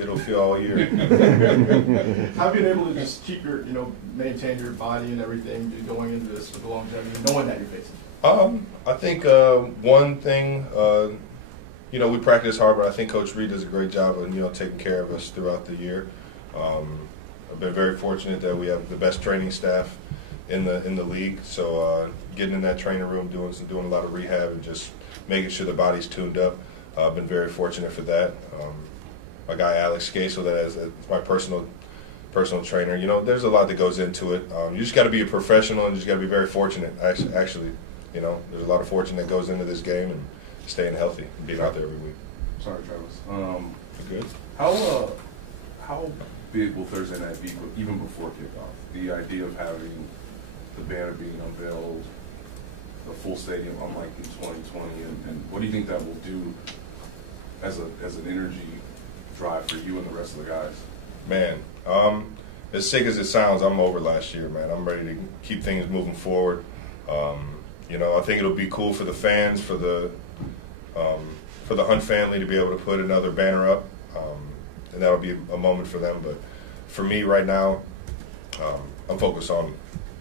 it'll feel all year. How have you been able to just keep your, maintain your body and everything going into this with the longevity, knowing that you're facing? I think one thing, we practice hard, but I think Coach Reed does a great job of, taking care of us throughout the year. I've been very fortunate that we have the best training staff in the league. So getting in that training room, doing a lot of rehab, and just making sure the body's tuned up. I've been very fortunate for that. My guy Alex Gaso, that is my personal trainer. There's a lot that goes into it. You just got to be a professional, and you just got to be very fortunate. Actually, there's a lot of fortune that goes into this game and staying healthy and being out there every week. Sorry, Travis. Good. How big will Thursday night be, even before kickoff? The idea of having the banner being unveiled, the full stadium, unlike in 2020, and what do you think that will do as an energy drive for you and the rest of the guys? Man, as sick as it sounds, I'm over last year, man. I'm ready to keep things moving forward. I think it'll be cool for the fans, for the Hunt family to be able to put another banner up, and that'll be a moment for them. But for me right now, I'm focused on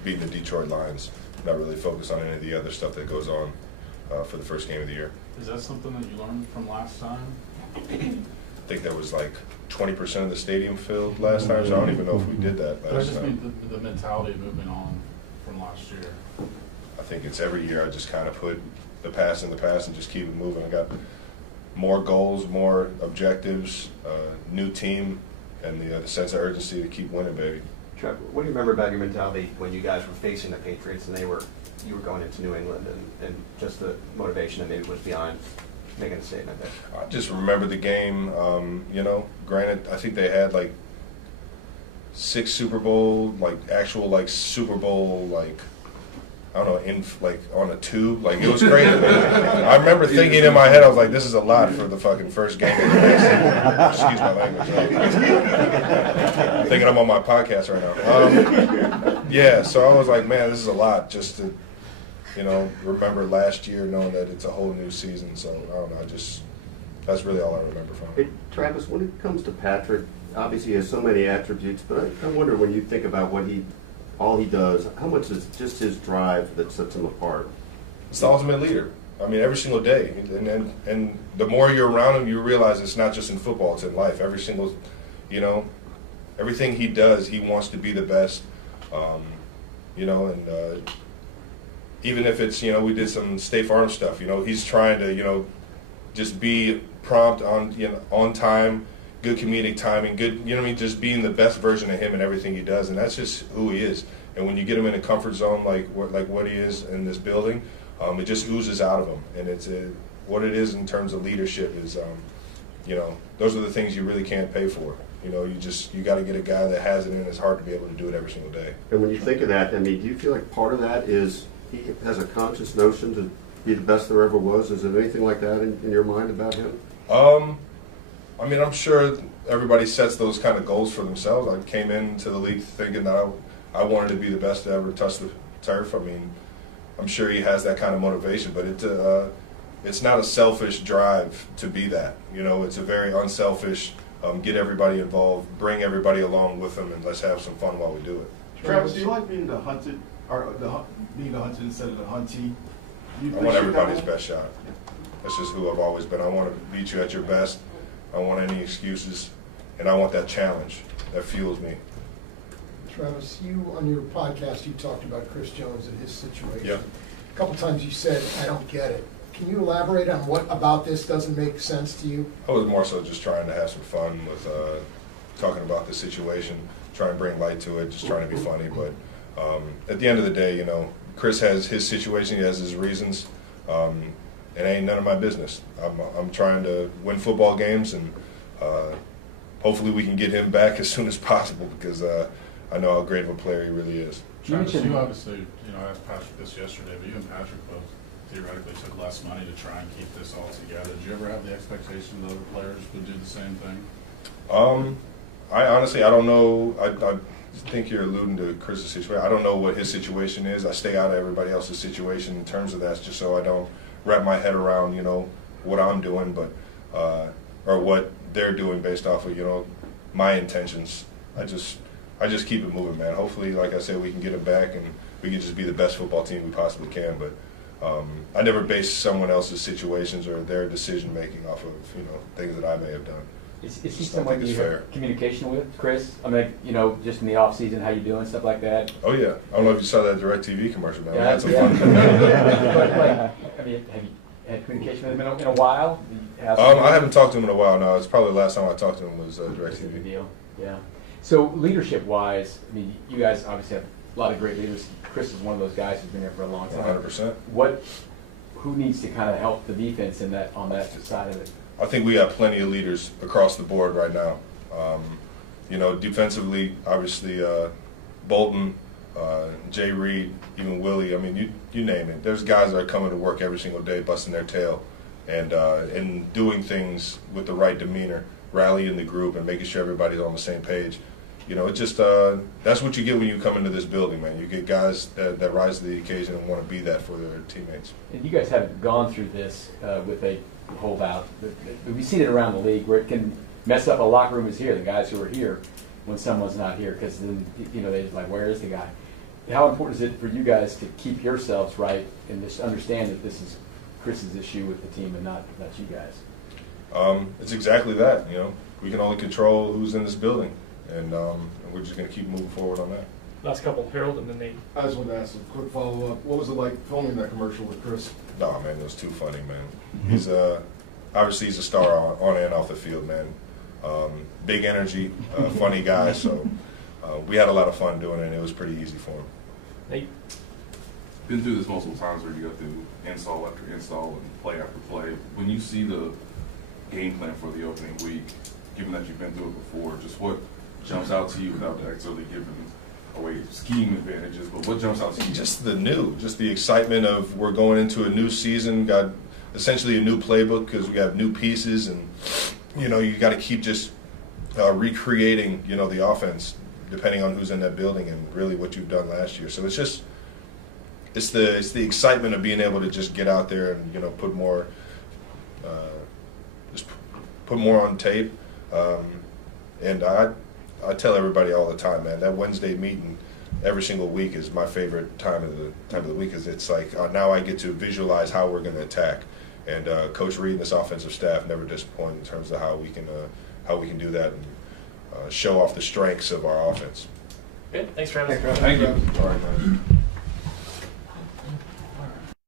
beating the Detroit Lions. I'm not really focused on any of the other stuff that goes on for the first game of the year. Is that something that you learned from last time? I think that was like 20% of the stadium filled last time, so I don't even know if we did that But I last just time. mean the mentality of moving on from last year. I think it's every year I just kind of put the past in the past and just keep it moving. I got more goals, more objectives, new team, and the sense of urgency to keep winning, baby. Trev, what do you remember about your mentality when you guys were facing the Patriots and you were going into New England, and just the motivation that maybe was behind making a statement there? I just remember the game. Granted, I think they had like 6 Super Bowl, actual Super Bowl, I don't know, on a tube. It was crazy. I remember thinking in my head, I was like, this is a lot for the fucking first game of the season. Excuse my language. Thinking I'm on my podcast right now. So I was like, man, this is a lot just to, remember last year knowing that it's a whole new season. So I don't know, that's really all I remember from it. Hey, Travis, when it comes to Patrick, obviously he has so many attributes, but I wonder when you think about all he does, how much is just his drive that sets him apart? It's the ultimate leader. I mean, every single day. And the more you're around him, you realize it's not just in football, it's in life. Every single, everything he does, he wants to be the best. Even if it's, we did some State Farm stuff, he's trying to, just be prompt on time, good comedic timing, good, just being the best version of him in everything he does, and that's just who he is. And when you get him in a comfort zone like what he is in this building, it just oozes out of him. And it's what it is in terms of leadership is, those are the things you really can't pay for. You got to get a guy that has it in his heart to be able to do it every single day. And when you think of that, do you feel like part of that is he has a conscious notion to be the best there ever was? Is there anything like that in your mind about him? I'm sure everybody sets those kind of goals for themselves. I came into the league thinking that I wanted to be the best to ever touch the turf. I'm sure he has that kind of motivation, but it's not a selfish drive to be that. It's a very unselfish, get everybody involved, bring everybody along with him, and let's have some fun while we do it. Travis, do you like being the hunted, or being the hunted instead of the huntee? I want everybody's best shot. That's just who I've always been. I want to beat you at your best. I don't want any excuses, and I want that challenge. That fuels me. Travis, you on your podcast, you talked about Chris Jones and his situation. Yep. A couple times you said, I don't get it. Can you elaborate on what about this doesn't make sense to you? I was more so just trying to have some fun with talking about the situation, trying to bring light to it, just trying to be funny. But at the end of the day, Chris has his situation, he has his reasons. It ain't none of my business. I'm trying to win football games, and hopefully we can get him back as soon as possible, because I know how great of a player he really is. Travis, you obviously, asked Patrick this yesterday, but you and Patrick both theoretically took less money to try and keep this all together. Did you ever have the expectation that other players would do the same thing? I honestly, I don't know. I think you're alluding to Chris's situation. I don't know what his situation is. I stay out of everybody else's situation in terms of that, just so I don't wrap my head around, what I'm doing, but or what they're doing based off of, you know, my intentions. I just keep it moving, man. Hopefully, like I said, we can get it back and we can just be the best football team we possibly can. But I never base someone else's situations or their decision making off of, you know, things that I may have done. Is he Just don't someone think you it's fair. have communication with, Chris? I mean, you know, just in the off season, how you doing, stuff like that. Oh yeah, I don't know if you saw that DirecTV commercial, man. Yeah, That's a yeah. fun. But, like, have you had communication with him in a while? I haven't talked to him in a while now. It's probably the last time I talked to him was Big DirecTV. deal. Yeah. So leadership-wise, I mean, you guys obviously have a lot of great leaders. Chris is one of those guys who's been there for a long time. 100%. Who needs to kind of help the defense in that on that side of it? I think we have plenty of leaders across the board right now. You know, defensively, obviously, Bolton, Jay Reed, even Willie. I mean, you name it. There's guys that are coming to work every single day, busting their tail, and doing things with the right demeanor, rallying the group, and making sure everybody's on the same page. You know, it's just that's what you get when you come into this building, man. You get guys that rise to the occasion and want to be that for their teammates. And you guys haven't gone through this with a holdout. We've seen it around the league where it can mess up a locker room is here, the guys who are here, when someone's not here, because then, you know, they're just like, where is the guy? How important is it for you guys to keep yourselves right and just understand that this is Chris's issue with the team and not you guys? It's exactly that. You know, we can only control who's in this building, and we're just going to keep moving forward on that. Last couple, Harold and then Nate. I just wanted to ask a quick follow-up. What was it like filming that commercial with Chris? No, man, it was too funny, man. He's obviously he's a star on and off the field, man. Big energy, funny guy. So we had a lot of fun doing it, and it was pretty easy for him. Nate. Been through this multiple times where you go through install after install and play after play. When you see the game plan for the opening week, given that you've been through it before, just what jumps out to you without necessarily giving away scheme advantages, but what jumps out to you? Just the excitement of we're going into a new season, got essentially a new playbook because we have new pieces, and you know you got to keep just recreating, you know, the offense depending on who's in that building and really what you've done last year. So it's the excitement of being able to just get out there and, you know, put more on tape. And I tell everybody all the time, man, that Wednesday meeting every single week is my favorite time of the week, because it's like now I get to visualize how we're going to attack. And Coach Reed and this offensive staff never disappoint in terms of how we can do that and show off the strengths of our offense. Good. Thanks for having us. Thank you. All right, man.